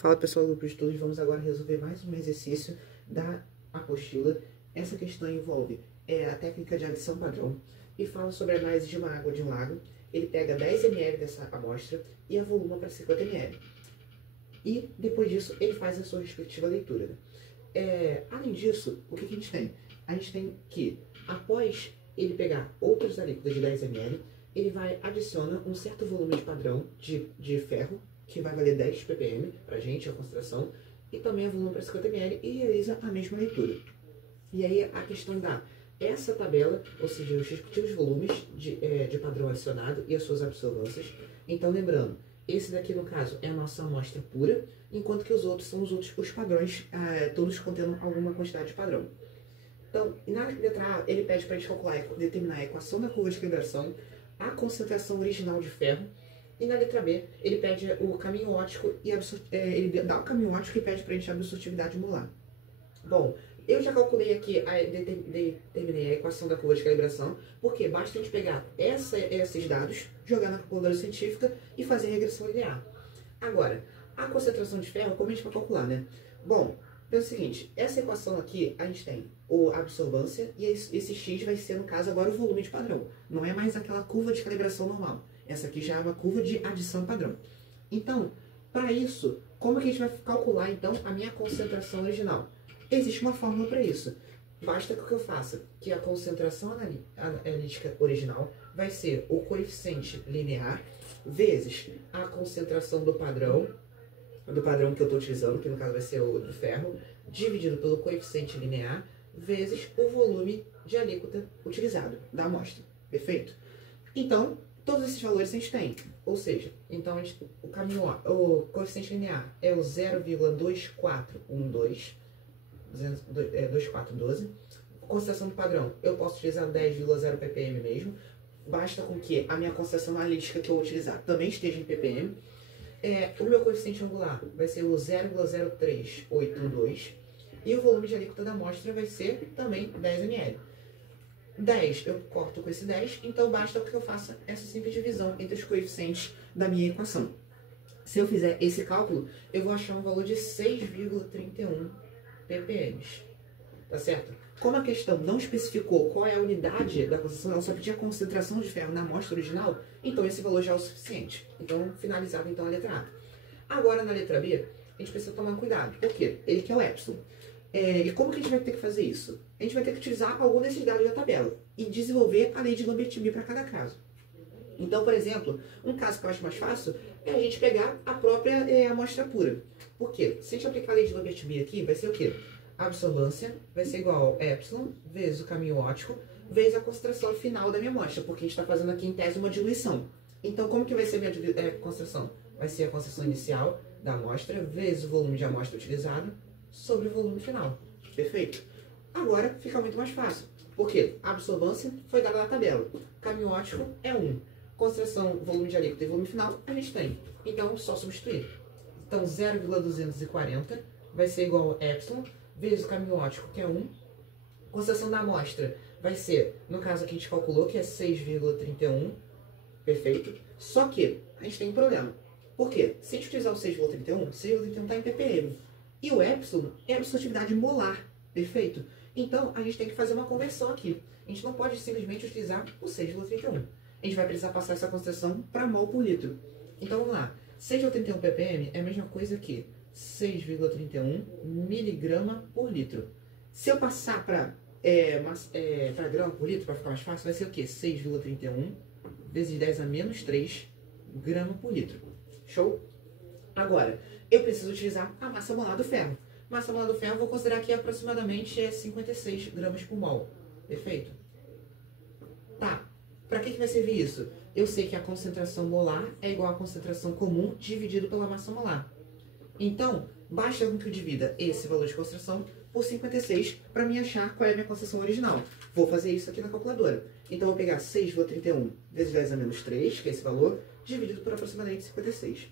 Fala pessoal do Grupo de Estudos, vamos agora resolver mais um exercício da apostila. Essa questão envolve a técnica de adição padrão e fala sobre a análise de uma água de um lago. Ele pega 10 ml dessa amostra e avoluma para 50 ml. E depois disso ele faz a sua respectiva leitura. Além disso, o que a gente tem? A gente tem que, após ele pegar outras alíquotas de 10 ml, ele vai adicionar um certo volume de padrão de ferro, que vai valer 10 ppm para a gente, a concentração, e também a volume para 50 ml, e realiza a mesma leitura. E aí a questão dá essa tabela, ou seja, os respectivos volumes de padrão adicionado e as suas absorvâncias. Então, lembrando, esse daqui, no caso, é a nossa amostra pura, enquanto que os outros são os padrões, todos contendo alguma quantidade de padrão. Então, na letra A, ele pede para a gente calcular, determinar a equação da curva de calibração, a concentração original de ferro, e na letra B, ele pede o caminho óptico e ele dá o caminho óptico e pede para a gente a absortividade molar. Bom, eu já calculei aqui, determinei a equação da curva de calibração, porque basta a gente pegar esses dados, jogar na calculadora científica e fazer a regressão linear. Agora, a concentração de ferro, como a gente vai calcular, né? Bom, é o seguinte, essa equação aqui, a gente tem a absorvância e esse x vai ser, no caso, agora o volume de padrão. Não é mais aquela curva de calibração normal. Essa aqui já é uma curva de adição padrão. Então, para isso, como que a gente vai calcular, então, a minha concentração original? Existe uma fórmula para isso. Basta que eu faça que a concentração analítica original vai ser o coeficiente linear vezes a concentração do padrão que eu estou utilizando, que no caso vai ser o do ferro, dividido pelo coeficiente linear, vezes o volume de alíquota utilizado da amostra. Perfeito? Então, todos esses valores a gente tem. Ou seja, então o coeficiente linear é o 0,2412. 2412. Concentração do padrão, eu posso utilizar 10,0 ppm mesmo. Basta com que a minha concentração analítica que eu vou utilizar também esteja em ppm. O meu coeficiente angular vai ser o 0,0382. E o volume de alíquota da amostra vai ser também 10 ml. 10 eu corto com esse 10, então basta que eu faça essa simples divisão entre os coeficientes da minha equação. Se eu fizer esse cálculo, eu vou achar um valor de 6,31 ppm. Tá certo? Como a questão não especificou qual é a unidade da concentração, ela só pedia a concentração de ferro na amostra original, então esse valor já é o suficiente. Então, finalizado então a letra A. Agora, na letra B, a gente precisa tomar cuidado. Por quê? Ele que é o epsilon. E como que a gente vai ter que fazer isso? A gente vai ter que utilizar algum desses dados da tabela e desenvolver a lei de Lambert-Eaton para cada caso. Então, por exemplo, um caso que eu acho mais fácil é a gente pegar a própria amostra pura. Por quê? Se a gente aplicar a lei de Lambert-Eaton aqui, vai ser o quê? A absorvância vai ser igual ao epsilon vezes o caminho óptico vezes a concentração final da minha amostra, porque a gente está fazendo aqui em tese uma diluição. Então, como que vai ser a minha concentração? Vai ser a concentração inicial da amostra vezes o volume de amostra utilizado sobre o volume final. Perfeito? Agora fica muito mais fácil. Por quê? A absorvância foi dada na tabela. O caminho óptico é 1. Concentração, volume de alíquota e volume final a gente tem. Então, só substituir. Então, 0,240 vai ser igual a epsilon vezes o caminho óptico, que é 1. Concentração da amostra vai ser, no caso aqui a gente calculou, que é 6,31. Perfeito? Só que a gente tem um problema. Por quê? Se a gente utilizar o 6,31 está em ppm. E o epsilon é a absortividade molar. Perfeito? Então, a gente tem que fazer uma conversão aqui. A gente não pode simplesmente utilizar o 6,31. A gente vai precisar passar essa concentração para mol por litro. Então, vamos lá. 6,31 ppm é a mesma coisa que 6,31 miligrama por litro. Se eu passar para grama por litro, para ficar mais fácil, vai ser o quê? 6,31 vezes 10 a menos 3 grama por litro. Show? Agora, eu preciso utilizar a massa molar do ferro. Massa molar do ferro, eu vou considerar que aproximadamente 56 gramas por mol. Perfeito? Tá. Para que vai servir isso? Eu sei que a concentração molar é igual à concentração comum dividido pela massa molar. Então, basta que eu divida esse valor de concentração por 56 para me achar qual é a minha concentração original. Vou fazer isso aqui na calculadora. Então, eu vou pegar 6,31 vezes 10 a menos 3, que é esse valor, dividido por aproximadamente 56.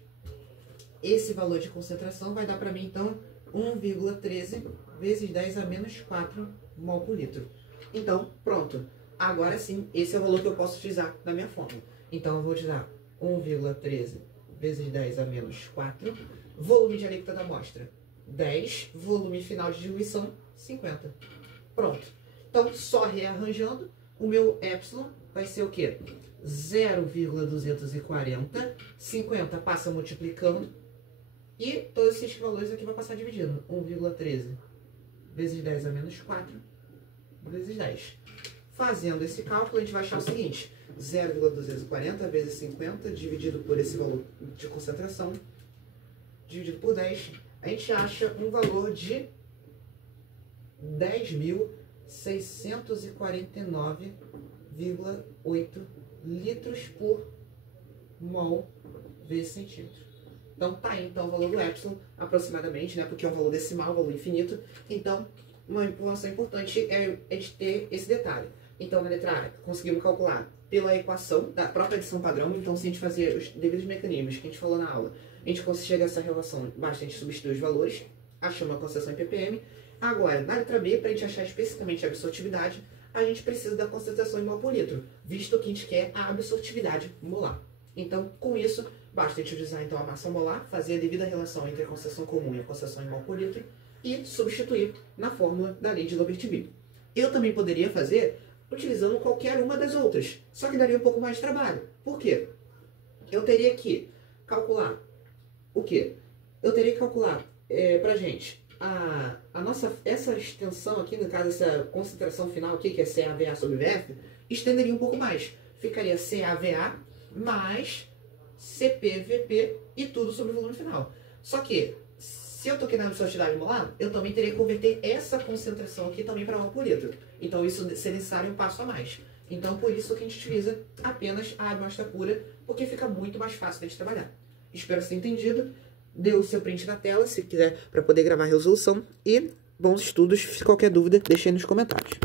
Esse valor de concentração vai dar para mim, então, 1,13 vezes 10 a menos 4 mol por litro. Então, pronto. Agora sim, esse é o valor que eu posso utilizar na minha fórmula. Então, eu vou utilizar 1,13 vezes 10 a menos 4. Volume de alíquota da amostra, 10. Volume final de diluição, 50. Pronto. Então, só rearranjando, o meu epsilon vai ser o quê? 0,240. 50 passa multiplicando. E todos esses valores aqui vai passar dividindo. 1,13 vezes 10 a menos 4 vezes 10. Fazendo esse cálculo, a gente vai achar o seguinte. 0,240 vezes 50 dividido por esse valor de concentração, dividido por 10, a gente acha um valor de 10.649,8 litros por mol vezes centímetro. Então, tá aí então o valor do epsilon, aproximadamente, né? Porque é um valor decimal, um valor infinito. Então, uma informação importante é de ter esse detalhe. Então, na letra A, conseguimos calcular pela equação da própria adição padrão. Então, se a gente fazer os devidos mecanismos que a gente falou na aula, a gente consegue essa relação, basta a gente substituir os valores, achando a concentração em ppm. Agora, na letra B, para a gente achar especificamente a absortividade, a gente precisa da concentração em mol por litro, visto que a gente quer a absortividade molar. Então, com isso, basta a gente utilizar então a massa molar, fazer a devida relação entre a concentração comum e a concentração em mol por litro e substituir na fórmula da lei de Lobert-Beer. Eu também poderia fazer utilizando qualquer uma das outras, só que daria um pouco mais de trabalho. Por quê? Eu teria que calcular o quê? Eu teria que calcular pra gente essa extensão aqui, no caso essa concentração final aqui, que é CAVA sobre VF, estenderia um pouco mais. Ficaria CAVA mais CPVP e tudo sobre o volume final. Só que, se eu estou aqui na absortividade molar, eu também teria que converter essa concentração aqui também para mol por litro. Então isso seria necessário um passo a mais. Então por isso que a gente utiliza apenas a amostra pura, porque fica muito mais fácil de a gente trabalhar. Espero ser entendido. Dê o seu print na tela, se quiser, para poder gravar a resolução. E bons estudos. Se qualquer dúvida, deixe aí nos comentários.